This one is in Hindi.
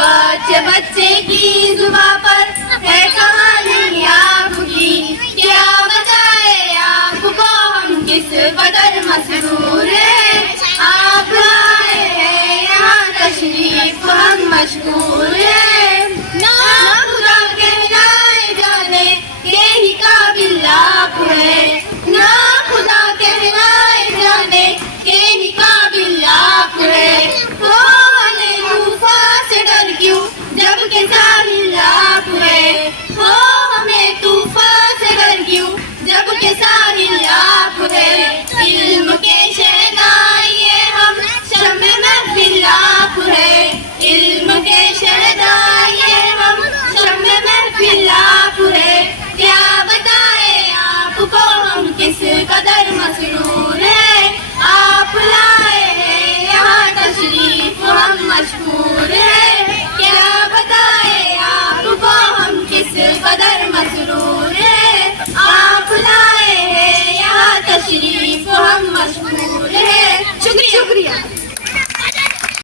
बच्चे बच्चे की जुबां पर है कहानी आपकी, क्या बताए आपको हम किस कदर मसरूर हैं। आप आए हैं यहाँ तशरीफ हम मशहूर हैं। ना खुदा के मिलाए जाने के ही काबिल आप हैं, ना खुदा के मिलाए जाने के ही काबिल आप हैं। तूफान से डर क्यों जब के साहिल आप हैं।